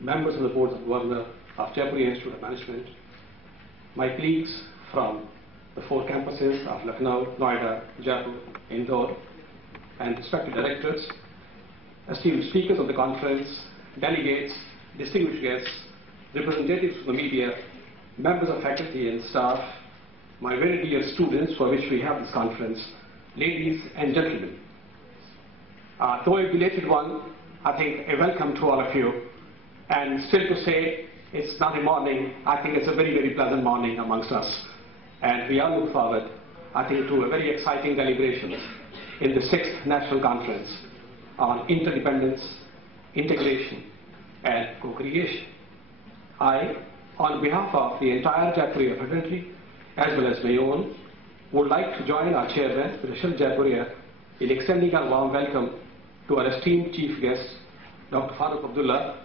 members of the Board of Governors of Jaipuria Institute of Management, my colleagues from the 4 campuses of Lucknow, Noida, Jaipur, Indore, and respected directors, esteemed speakers of the conference, delegates, distinguished guests, representatives of the media, members of faculty and staff, my very dear students for which we have this conference, ladies and gentlemen. Though a belated one, I think a welcome to all of you. And still to say it's not a morning, I think it's a very, very pleasant morning amongst us. And we all look forward, I think, to a very exciting deliberation in the 6th National Conference on Interdependence, Integration, and Co-Creation. I, on behalf of the entire Jaipuria fraternity, as well as my own, would like to join our chairman, Mr. Jaipuria, in extending a warm welcome to our esteemed chief guest, Dr. Farooq Abdullah.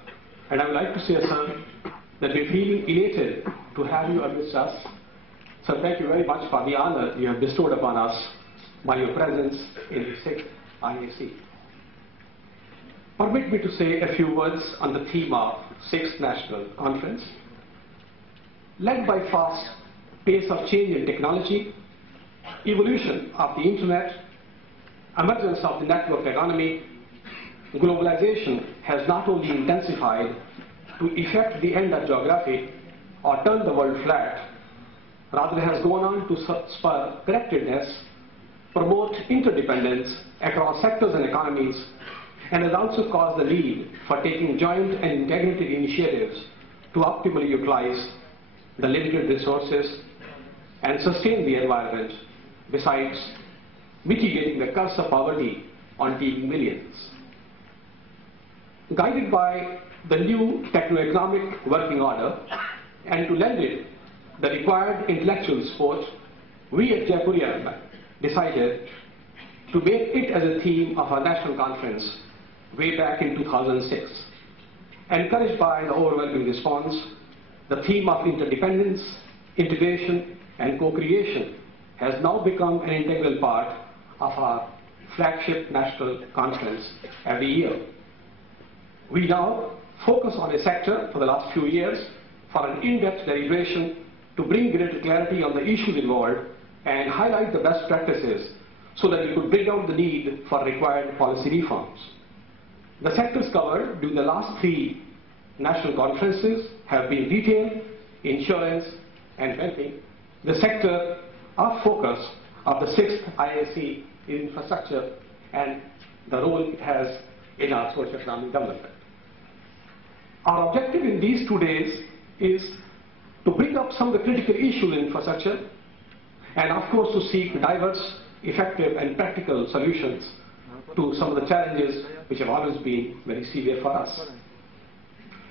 And I would like to say, sir, that we're feeling elated to have you amidst us. So thank you very much for the honor you have bestowed upon us by your presence in the 6th IIC. Permit me to say a few words on the theme of 6th National Conference. Led by fast pace of change in technology, evolution of the internet, emergence of the network economy, globalization has not only intensified to effect the end of geography or turn the world flat, rather has gone on to spur connectedness, promote interdependence across sectors and economies, and has also caused the need for taking joint and integrated initiatives to optimally utilize the limited resources and sustain the environment, besides mitigating the curse of poverty on teeming millions. Guided by the new techno-economic working order and to lend it the required intellectual support, we at Jaipuria decided to make it as a theme of our national conference way back in 2006. Encouraged by the overwhelming response, the theme of interdependence, integration, and co-creation has now become an integral part of our flagship national conference every year. We now focus on a sector for the last few years for an in-depth deliberation to bring greater clarity on the issues involved and highlight the best practices so that we could bring out the need for required policy reforms. The sectors covered during the last 3 national conferences have been retail, insurance, and banking. The sector of focus of the 6th IIC is infrastructure and the role it has in our socio-economic development. Our objective in these 2 days is to bring up some of the critical issues in infrastructure and of course to seek diverse, effective and practical solutions to some of the challenges which have always been very severe for us.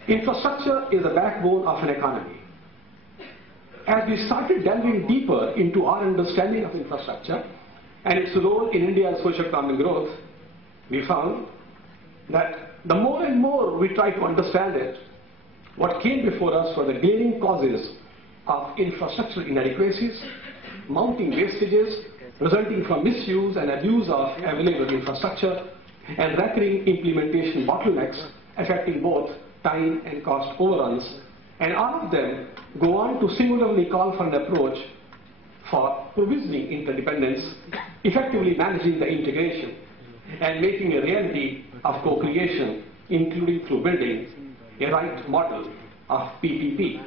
Infrastructure is the backbone of an economy. As we started delving deeper into our understanding of infrastructure and its role in India's socio-economic growth, we found that the more and more we try to understand it, what came before us were the glaring causes of infrastructural inadequacies, mounting wastages resulting from misuse and abuse of available infrastructure, and recurring implementation bottlenecks affecting both time and cost overruns. And all of them go on to singularly call for an approach for provisioning interdependence, effectively managing the integration, and making a reality of co-creation, including through building a right model of PPP.